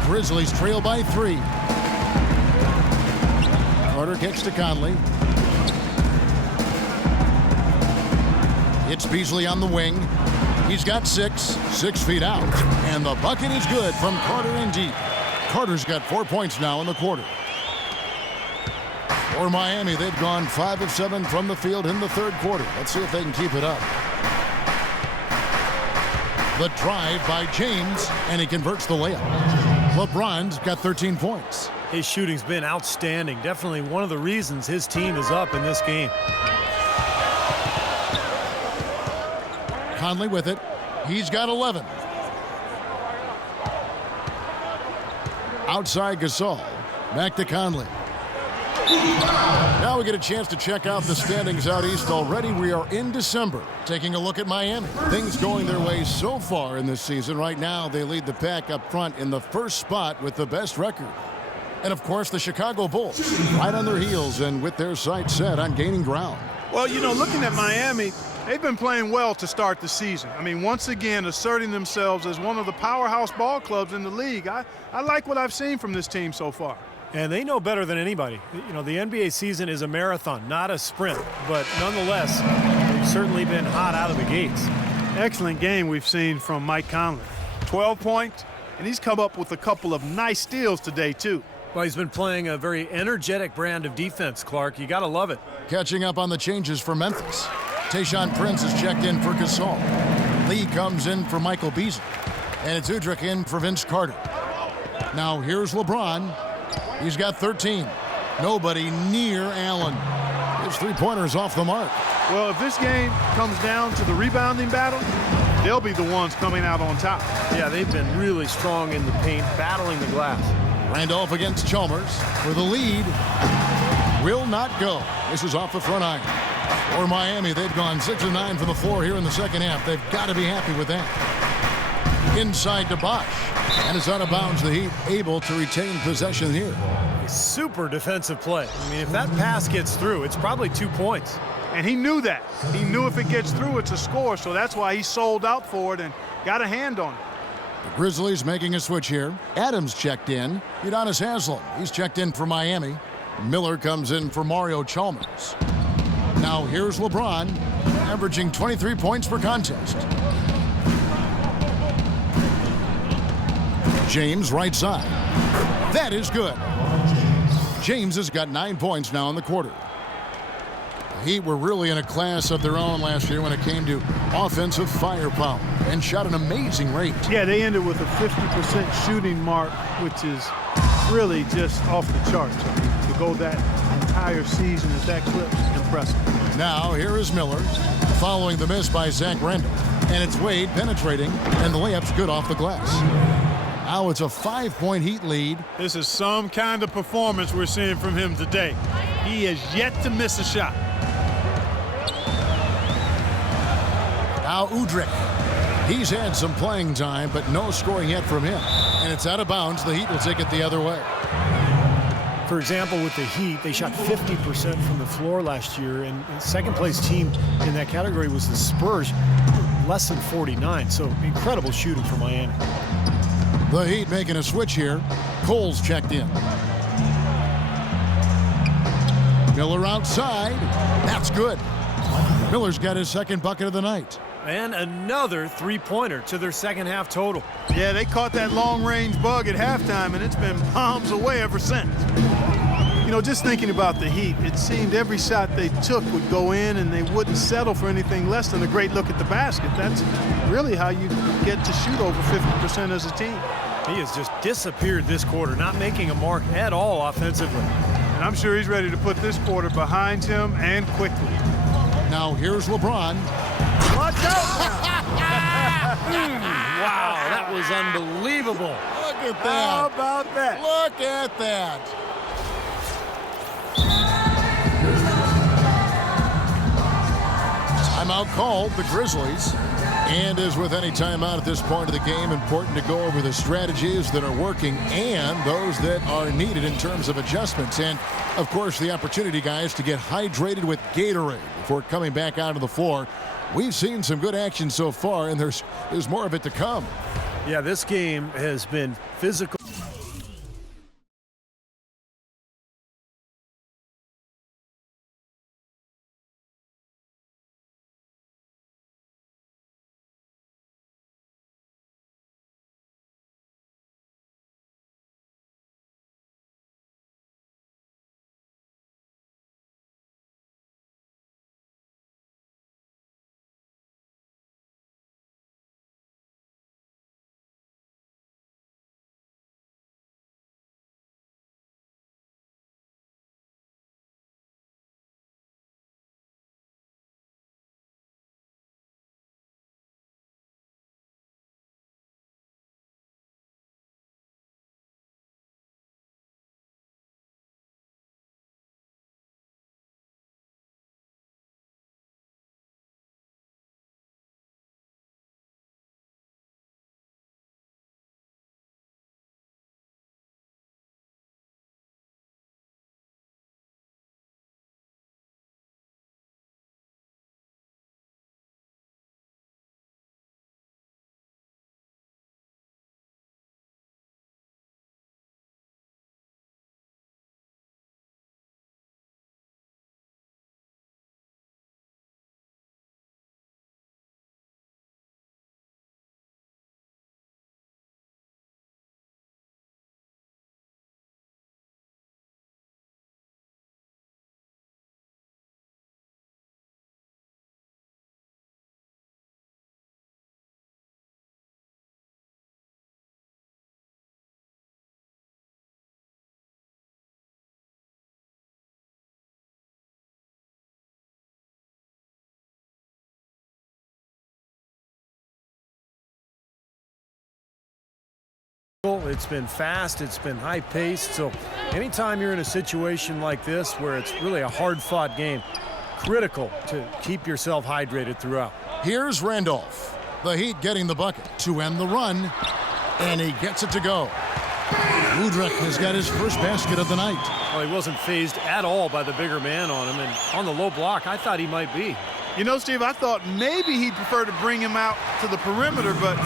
Grizzlies trail by 3. Carter kicks to Conley. It's Beasley on the wing. He's got 6 feet out. And the bucket is good from Carter and deep. Carter's got 4 points now in the quarter. For Miami, they've gone 5 of 7 from the field in the third quarter. Let's see if they can keep it up. The drive by James, and he converts the layup. LeBron's got 13 points. His shooting's been outstanding. Definitely one of the reasons his team is up in this game. Conley with it. He's got 11. Outside Gasol. Back to Conley. Now we get a chance to check out the standings out east already. We are in December. Taking a look at Miami. Things going their way so far in this season. Right now, they lead the pack up front in the first spot with the best record. And, of course, the Chicago Bulls right on their heels and with their sights set on gaining ground. Well, you know, looking at Miami, they've been playing well to start the season. I mean, once again, asserting themselves as one of the powerhouse ball clubs in the league. I like what I've seen from this team so far. And they know better than anybody. You know, the NBA season is a marathon, not a sprint. But nonetheless, they've certainly been hot out of the gates. Excellent game we've seen from Mike Conley. 12 points, and he's come up with a couple of nice steals today, too. Well, he's been playing a very energetic brand of defense, Clark. You got to love it. Catching up on the changes for Memphis. Tayshaun Prince is checked in for Gasol. Lee comes in for Michael Beasley. And it's Udrih in for Vince Carter. Now here's LeBron. He's got 13. Nobody near Allen. His three-pointer's off the mark. Well, if this game comes down to the rebounding battle, they'll be the ones coming out on top. Yeah, they've been really strong in the paint, battling the glass. Randolph against Chalmers for the lead. Will not go. This is off the front iron. For Miami, they've gone 6 of 9 from the floor here in the second half. They've got to be happy with that. Inside to Bosch. And it's out of bounds. The Heat able to retain possession here. A super defensive play. I mean, if that pass gets through, it's probably 2 points. And he knew that. He knew if it gets through, it's a score. So that's why he sold out for it and got a hand on it. The Grizzlies making a switch here. Adams checked in. Udonis Haslem. He's checked in for Miami. Miller comes in for Mario Chalmers. Now here's LeBron, averaging 23 points per contest. James right side. That is good. James has got 9 points now in the quarter. The Heat were really in a class of their own last year when it came to offensive firepower and shot an amazing rate. Yeah, they ended with a 50% shooting mark, which is really just off the charts. I mean, to go that entire season at that clip, impressive. Now here is Miller following the miss by Zach Randolph. And it's Wade penetrating, and the layup's good off the glass. Now it's a 5-point Heat lead. This is some kind of performance we're seeing from him today. He has yet to miss a shot. Now Udrih. He's had some playing time, but no scoring yet from him. And it's out of bounds. The Heat will take it the other way. For example, with the Heat, they shot 50% from the floor last year, and the second-place team in that category was the Spurs, less than 49. So incredible shooting for Miami. The Heat making a switch here. Cole's checked in. Miller outside. That's good. Miller's got his second bucket of the night. And another three-pointer to their second half total. Yeah, they caught that long-range bug at halftime, and it's been bombs away ever since. You know, just thinking about the Heat, it seemed every shot they took would go in, and they wouldn't settle for anything less than a great look at the basket. That's really how you get to shoot over 50% as a team. He has just disappeared this quarter, not making a mark at all offensively. And I'm sure he's ready to put this quarter behind him and quickly. Now here's LeBron. Watch out! Wow, that was unbelievable. Look at that. How about that? Look at that. Timeout called, the Grizzlies. And as with any timeout at this point of the game, important to go over the strategies that are working and those that are needed in terms of adjustments. And, of course, the opportunity, guys, to get hydrated with Gatorade before coming back out of the floor. We've seen some good action so far, and there's more of it to come. Yeah, this game has been physical. physical, it's been fast, it's been high-paced. So anytime you're in a situation like this where it's really a hard-fought game, critical to keep yourself hydrated throughout. Here's Randolph. The Heat getting the bucket to end the run, and he gets it to go. Udrich has got his first basket of the night. Well, he wasn't fazed at all by the bigger man on him, and on the low block, I thought he might be. You know, Steve, I thought maybe he'd prefer to bring him out to the perimeter, but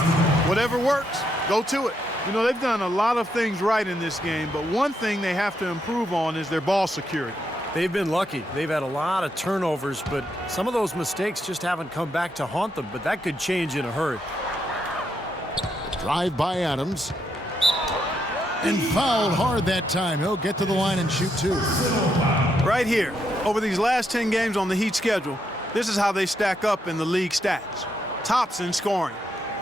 whatever works, go to it. You know, they've done a lot of things right in this game, but one thing they have to improve on is their ball security. They've been lucky. They've had a lot of turnovers, but some of those mistakes just haven't come back to haunt them, but that could change in a hurry. Drive by Adams. And fouled hard that time. He'll get to the line and shoot two. Right here, over these last 10 games on the Heat schedule, this is how they stack up in the league stats. Tops in scoring,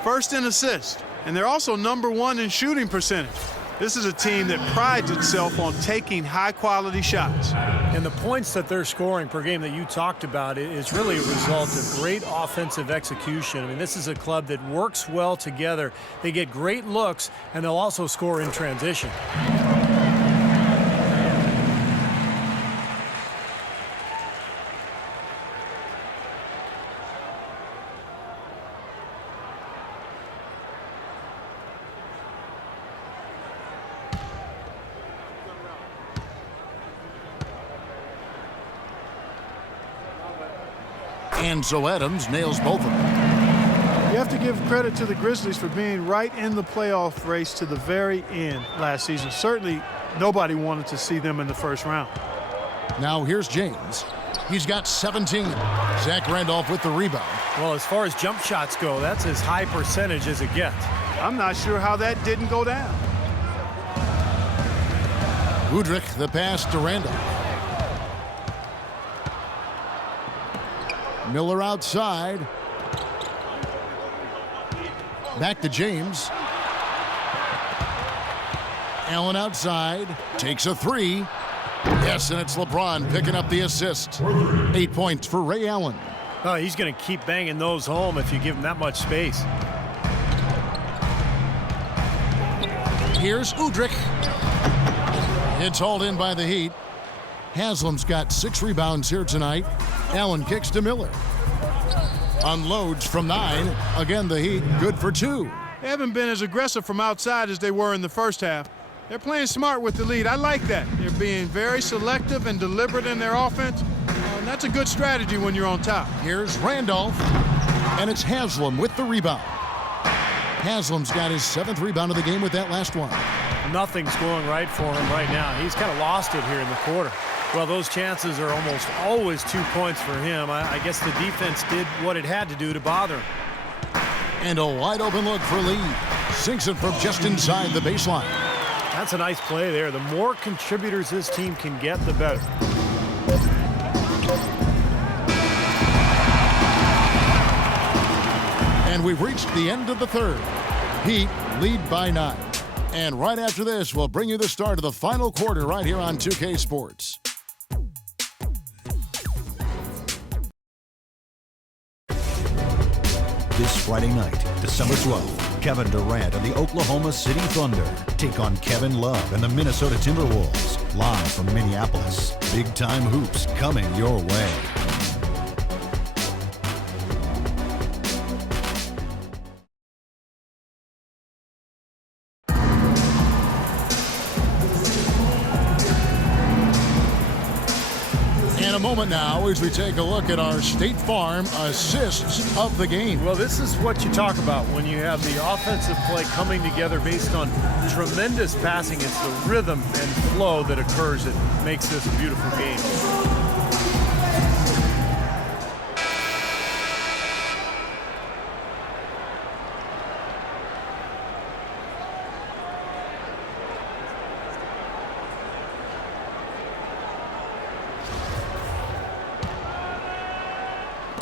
first in assists, and they're also #1 in shooting percentage. This is a team that prides itself on taking high-quality shots. And the points that they're scoring per game that you talked about is really a result of great offensive execution. I mean, this is a club that works well together. They get great looks, and they'll also score in transition. And so Adams nails both of them. You have to give credit to the Grizzlies for being right in the playoff race to the very end last season. Certainly, nobody wanted to see them in the first round. Now here's James. He's got 17. Zach Randolph with the rebound. Well, as far as jump shots go, that's as high percentage as it gets. I'm not sure how that didn't go down. Udrich the pass to Randolph. Miller outside. Back to James. Allen outside. Takes a three. Yes, and it's LeBron picking up the assist. 8 points for Ray Allen. Oh, he's going to keep banging those home if you give him that much space. Here's Udrich. It's hauled in by the Heat. Haslam's got 6 rebounds here tonight. Allen kicks to Miller. Unloads from 9. Again, the Heat good for 2. They haven't been as aggressive from outside as they were in the first half. They're playing smart with the lead. I like that. They're being very selective and deliberate in their offense. And that's a good strategy when you're on top. Here's Randolph. And it's Haslam with the rebound. Haslam's got his 7th rebound of the game with that last one. Nothing's going right for him right now. He's kind of lost it here in the quarter. Well, those chances are almost always 2 points for him. I guess the defense did what it had to do to bother him. And a wide open look for Lee. Sinks it from just inside the baseline. That's a nice play there. The more contributors this team can get, the better. And we've reached the end of the third. Heat lead by 9. And right after this, we'll bring you the start of the final quarter right here on 2K Sports. This Friday night, December 12th, Kevin Durant and the Oklahoma City Thunder take on Kevin Love and the Minnesota Timberwolves, live from Minneapolis. Big-time hoops coming your way. A moment now as we take a look at our State Farm assists of the game. Well, this is what you talk about when you have the offensive play coming together based on tremendous passing. It's the rhythm and flow that occurs that makes this a beautiful game.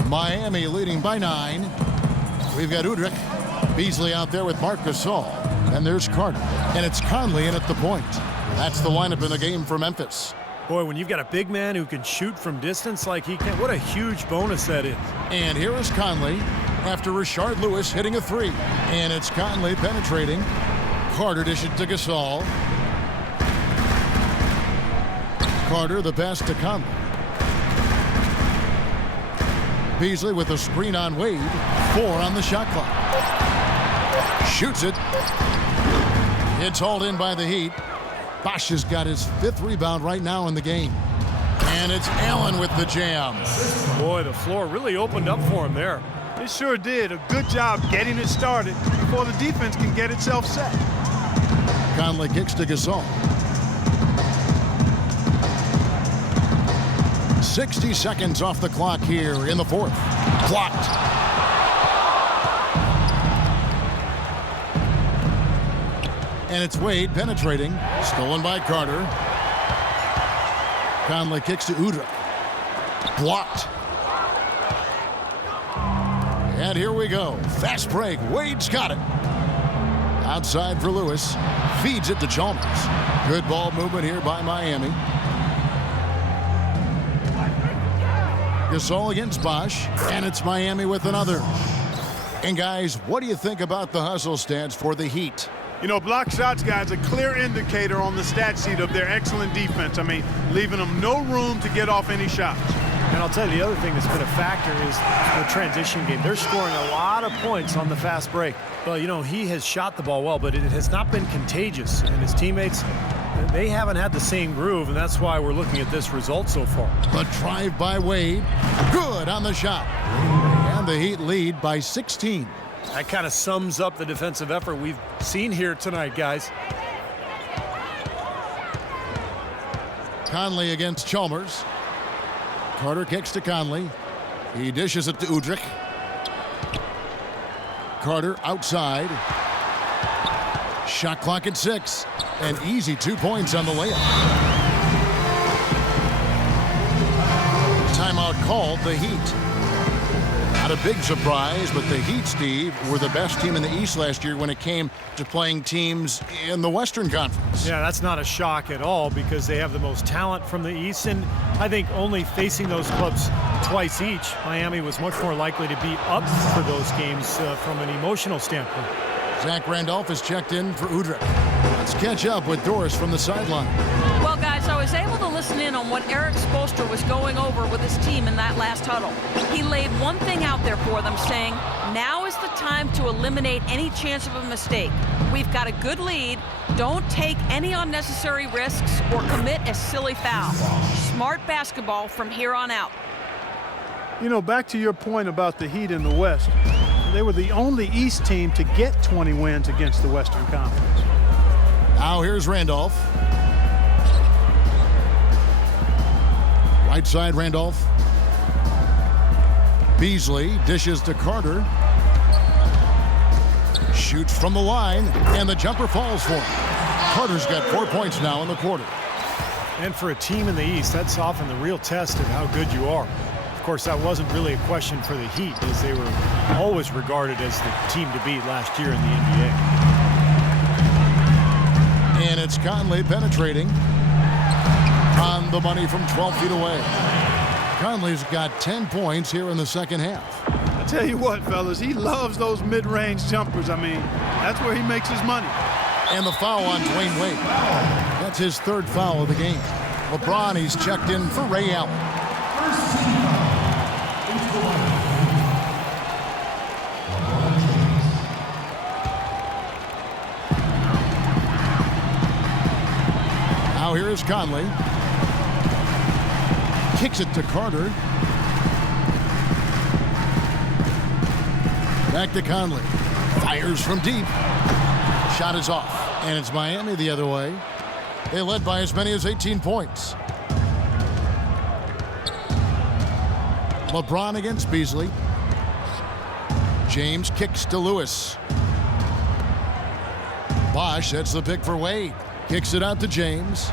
Miami leading by 9. We've got Udrich. Beasley out there with Marc Gasol. And there's Carter. And it's Conley in at the point. That's the lineup in the game for Memphis. Boy, when you've got a big man who can shoot from distance like he can, what a huge bonus that is. And here is Conley after Rashard Lewis hitting a 3. And it's Conley penetrating. Carter dishes to Gasol. Carter the pass to Conley. Beasley with a screen on Wade. 4 on the shot clock. Shoots it. It's hauled in by the Heat. Bosch has got his 5th rebound right now in the game. And it's Allen with the jam. Boy, the floor really opened up for him there. It sure did. A good job getting it started before the defense can get itself set. Conley kicks to Gasol. 60 seconds off the clock here in the 4th. Blocked. And it's Wade penetrating. Stolen by Carter. Conley kicks to Udrih. Blocked. And here we go. Fast break. Wade's got it. Outside for Lewis. Feeds it to Chalmers. Good ball movement here by Miami. Gasol against Bosch. And it's Miami with another. And guys, what do you think about the hustle stats for the Heat? You know, block shots, guys, a clear indicator on the stat sheet of their excellent defense. I mean, leaving them no room to get off any shots. And I'll tell you, the other thing that's been a factor is the transition game. They're scoring a lot of points on the fast break. Well, you know, he has shot the ball well, but it has not been contagious. And his teammates, they haven't had the same groove, and that's why we're looking at this result so far. The drive by Wade. Good on the shot. And the Heat lead by 16. That kind of sums up the defensive effort we've seen here tonight, guys. Conley against Chalmers. Carter kicks to Conley. He dishes it to Udrih. Carter outside. Shot clock at 6. An easy 2 points on the layup. Timeout called the Heat. Not a big surprise, but the Heat, Steve, were the best team in the East last year when it came to playing teams in the Western Conference. Yeah, that's not a shock at all because they have the most talent from the East, and I think only facing those clubs twice each, Miami was much more likely to be up for those games from an emotional standpoint. Zach Randolph is checked in for Udrih. Let's catch up with Doris from the sideline. Well, guys, I was able to listen in on what Eric Spoelstra was going over with his team in that last huddle. He laid one thing out there for them, saying, now is the time to eliminate any chance of a mistake. We've got a good lead. Don't take any unnecessary risks or commit a silly foul. Smart basketball from here on out. You know, back to your point about the Heat in the West, they were the only East team to get 20 wins against the Western Conference. Now here's Randolph. Right side, Randolph. Beasley dishes to Carter. Shoots from the line, and the jumper falls for him. Carter's got 4 points now in the quarter. And for a team in the East, that's often the real test of how good you are. Of course, that wasn't really a question for the Heat, as they were always regarded as the team to beat last year in the NBA. And it's Conley penetrating on the money from 12 feet away. Conley's got 10 points here in the second half. I tell you what, fellas, he loves those mid-range jumpers. I mean, that's where he makes his money. And the foul on Dwayne Wade. That's his 3rd foul of the game. LeBron, he's checked in for Ray Allen. Now here is Conley. Kicks it to Carter. Back to Conley. Fires from deep. Shot is off. And it's Miami the other way. They led by as many as 18 points. LeBron against Beasley. James kicks to Lewis. Bosch, that's the pick for Wade. Kicks it out to James.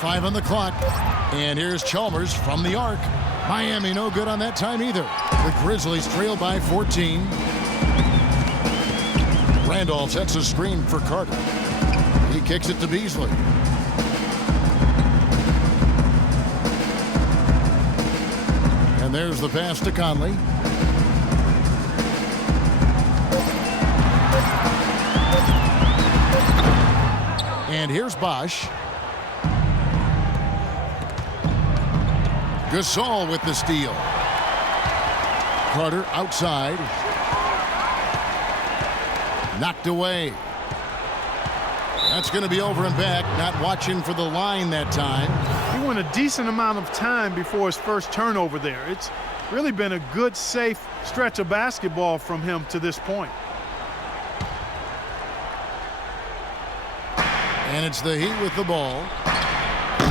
5 on the clock. And here's Chalmers from the arc. Miami no good on that time either. The Grizzlies trail by 14. Randolph sets a screen for Carter. He kicks it to Beasley. And there's the pass to Conley. here's Bosch. Gasol with the steal. Carter outside. Knocked away. That's going to be over and back. Not watching for the line that time. He went a decent amount of time before his first turnover there. It's really been a good, safe stretch of basketball from him to this point. And it's the Heat with the ball.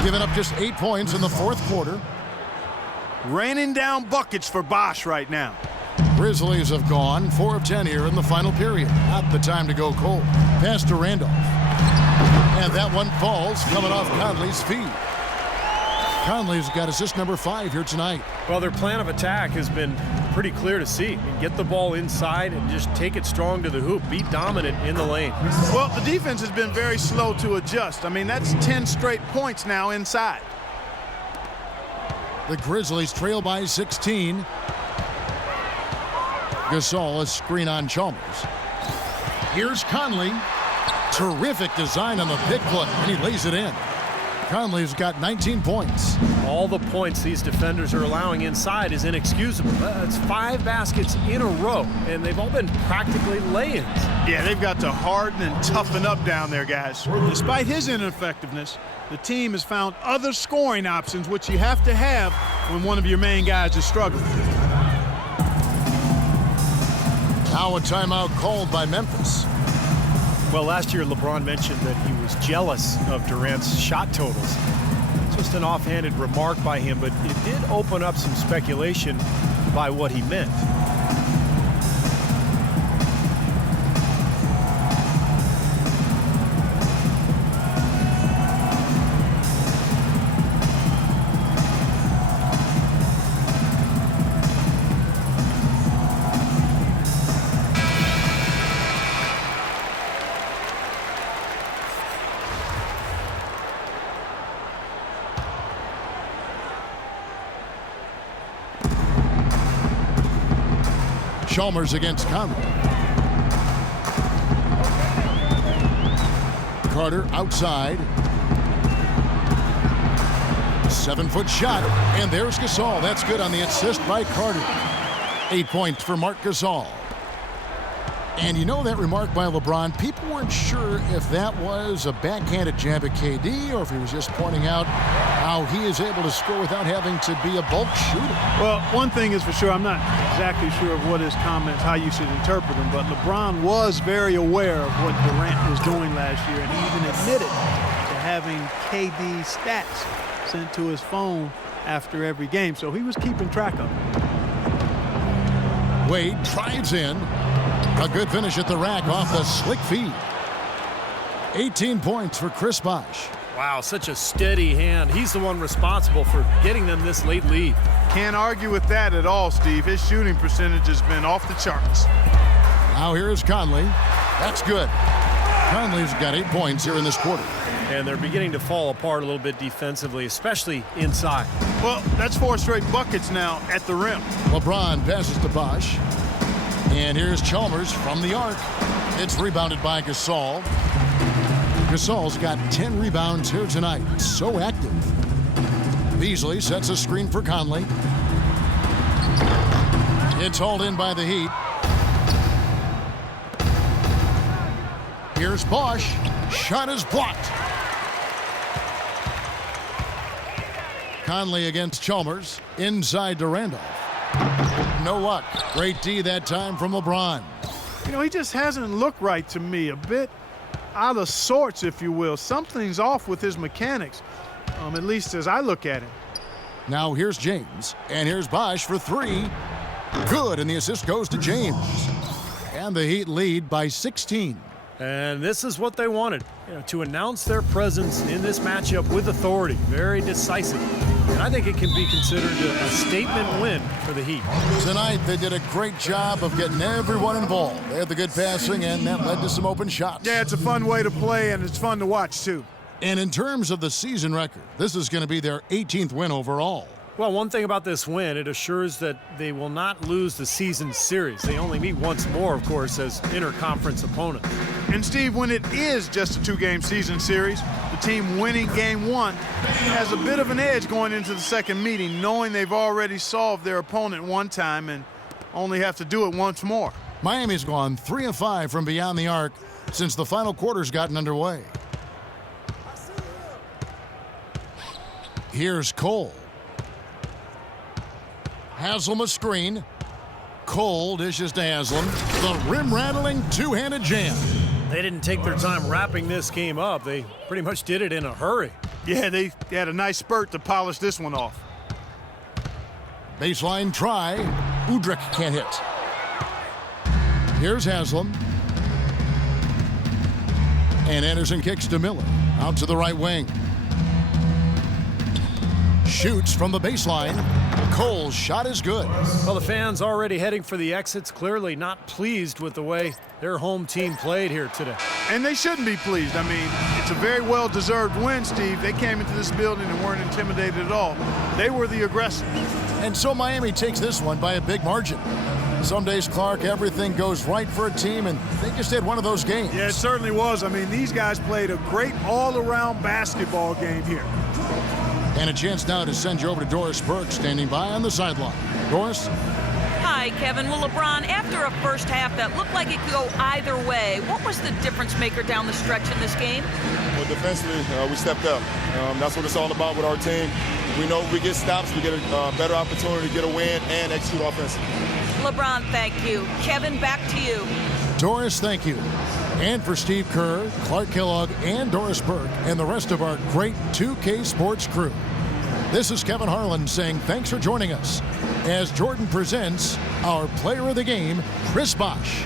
Giving up just 8 points in the fourth quarter. Raining down buckets for Bosch right now. Grizzlies have gone 4 of 10 here in the final period. Not the time to go cold. Pass to Randolph. And that one falls coming off Conley's feet. Conley's got assist number 5 here tonight. Well, their plan of attack has been pretty clear to see. I mean, get the ball inside and just take it strong to the hoop. Be dominant in the lane. Well, the defense has been very slow to adjust. I mean, that's 10 straight points now inside. The Grizzlies trail by 16. Gasol, a screen on Chalmers. Here's Conley. Terrific design on the big play, and he lays it in. Conley's got 19 points. All the points these defenders are allowing inside is inexcusable. It's 5 baskets in a row, and they've all been practically lay-ins. Yeah, they've got to harden and toughen up down there, guys. Despite his ineffectiveness, the team has found other scoring options, which you have to have when one of your main guys is struggling. Now a timeout called by Memphis. Well, last year LeBron mentioned that he was jealous of Durant's shot totals. Just an offhanded remark by him, but it did open up some speculation by what he meant. Chalmers against Conley. Carter outside. 7-foot shot, and there's Gasol. That's good on the assist by Carter. 8 points for Marc Gasol. And you know that remark by LeBron, people weren't sure if that was a backhanded jab at KD or if he was just pointing out how he is able to score without having to be a bulk shooter. Well, one thing is for sure, I'm not exactly sure of what his comments, how you should interpret them, but LeBron was very aware of what Durant was doing last year, and he even admitted to having KD stats sent to his phone after every game, so he was keeping track of it. Wade drives in. A good finish at the rack off the slick feed. 18 points for Chris Bosh. Wow, such a steady hand. He's the one responsible for getting them this late lead. Can't argue with that at all, Steve. His shooting percentage has been off the charts. Now here's Conley. That's good. Conley's got 8 points here in this quarter. And they're beginning to fall apart a little bit defensively, especially inside. Well, that's 4 straight buckets now at the rim. LeBron passes to Bosh. And here's Chalmers from the arc. It's rebounded by Gasol. Gasol's got 10 rebounds here tonight. So active. Beasley sets a screen for Conley. It's hauled in by the Heat. Here's Bosh. Shot is blocked. Conley against Chalmers. Inside to Randolph. No luck. Great D that time from LeBron. You know, he just hasn't looked right to me. A bit out of sorts, if you will. Something's off with his mechanics, at least as I look at him. Now here's James. And here's Bosh for 3. Good, and the assist goes to James. And the Heat lead by 16. And this is what they wanted, to announce their presence in this matchup with authority. Very decisive. And I think it can be considered a statement win for the Heat. Tonight, they did a great job of getting everyone involved. They had the good passing, and that led to some open shots. Yeah, it's a fun way to play, and it's fun to watch, too. And in terms of the season record, this is going to be their 18th win overall. Well, one thing about this win, it assures that they will not lose the season series. They only meet once more, of course, as interconference opponents. And Steve, when it is just a two-game season series, the team winning game one has a bit of an edge going into the second meeting, knowing they've already solved their opponent one time and only have to do it once more. Miami's gone 3 of 5 from beyond the arc since the final quarter's gotten underway. Here's Cole. Haslam a screen. Cole dishes to Haslam. The rim-rattling two-handed jam. They didn't take their time wrapping this game up. They pretty much did it in a hurry. Yeah, they had a nice spurt to polish this one off. Baseline try. Udrich can't hit. Here's Haslam. And Anderson kicks to Miller. Out to the right wing. Shoots from the baseline. Cole's shot is good. Well, the fans already heading for the exits, clearly not pleased with the way their home team played here today. And they shouldn't be pleased. I mean, it's a very well-deserved win, Steve. They came into this building and weren't intimidated at all. They were the aggressors. And so Miami takes this one by a big margin. Some days, Clark, everything goes right for a team, and they just had one of those games. Yeah, it certainly was. I mean, these guys played a great all-around basketball game here. And a chance now to send you over to Doris Burke, standing by on the sideline. Doris? Hi, Kevin. Well, LeBron, after a first half that looked like it could go either way, what was the difference maker down the stretch in this game? Well, defensively, we stepped up. That's what it's all about with our team. We know if we get stops, we get a better opportunity to get a win and execute offensively. LeBron, thank you. Kevin, back to you. Doris, thank you. And for Steve Kerr, Clark Kellogg, and Doris Burke, and the rest of our great 2K Sports crew. This is Kevin Harlan saying thanks for joining us as Jordan presents our player of the game, Chris Bosh.